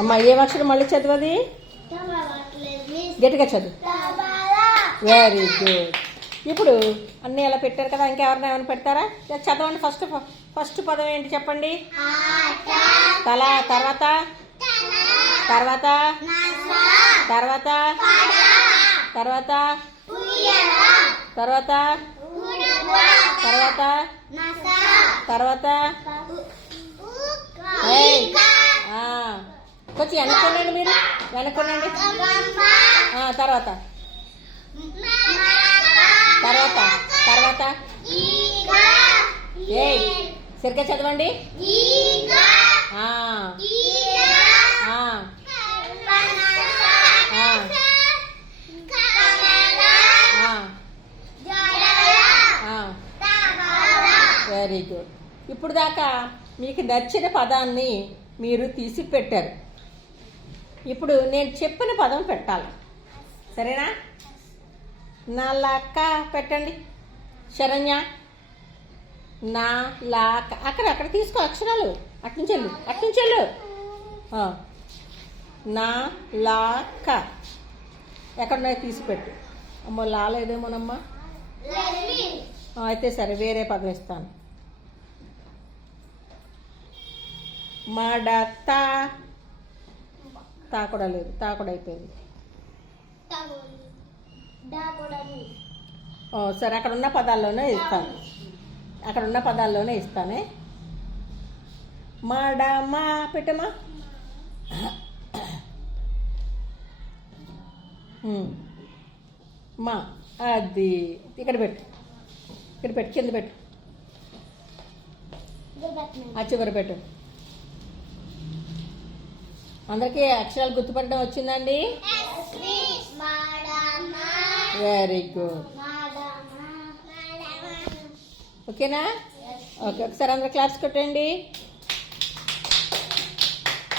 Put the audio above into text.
అమ్మ ఏ అక్షరం మళ్ళీ చదవది? గట్టిగా చదువు. వెరీ గుడ్ ఇప్పుడు అన్నీ ఎలా పెట్టారు కదా ఇంకెవరైనా ఏమైనా పెడతారా? చదవండి ఫస్ట్ ఫస్ట్ పదం ఏంటి చెప్పండి? తల తర్వాత? తర్వాత? తర్వాత? తర్వాత? తర్వాత? తర్వాత? తర్వాత. కొంచెం వెనక్కునండి మీరు. వెనక్కునండి తర్వాత. తర్వాత. తర్వాత. ఏ సరిగ్గా చదవండి. వెరీ గుడ్ ఇప్పుడు దాకా మీకు నచ్చిన పదాన్ని మీరు తీసి పెట్టారు ఇప్పుడు నేను చెప్పిన పదం పెట్టాలి. సరేనా? నా లక్క పెట్టండి. శరణ్య. నా లాక అక్కడ అక్కడ తీసుకో అక్షరాలు. అట్నుంచెళ్ళు అట్నుంచెళ్ళు నా లాక ఎక్కడున్నాయో తీసిపెట్టు. అమ్మో లాలేదేమోనమ్మా? అయితే సరే వేరే పదం ఇస్తాను. మడత తాకుడలేదు తాకుడైపోయింది. లేదు అయిపోయింది ఓ, సరే అక్కడ ఉన్న పదాల్లోనే ఇస్తాను. అక్కడ ఉన్న పదాల్లోనే ఇస్తానే. మాడమా పెట్టమా మా అది ఇక్కడ పెట్టు. ఇక్కడ పెట్టు కింద పెట్టు. ఆ చివరి పెట్టు. అందరికీ అక్షరాలు గుర్తుపట్టడం వచ్చిందండి? వెరీ గుడ్ ఓకేనా ఓకే ఒకసారి అందరు క్లాప్స్ కొట్టండి.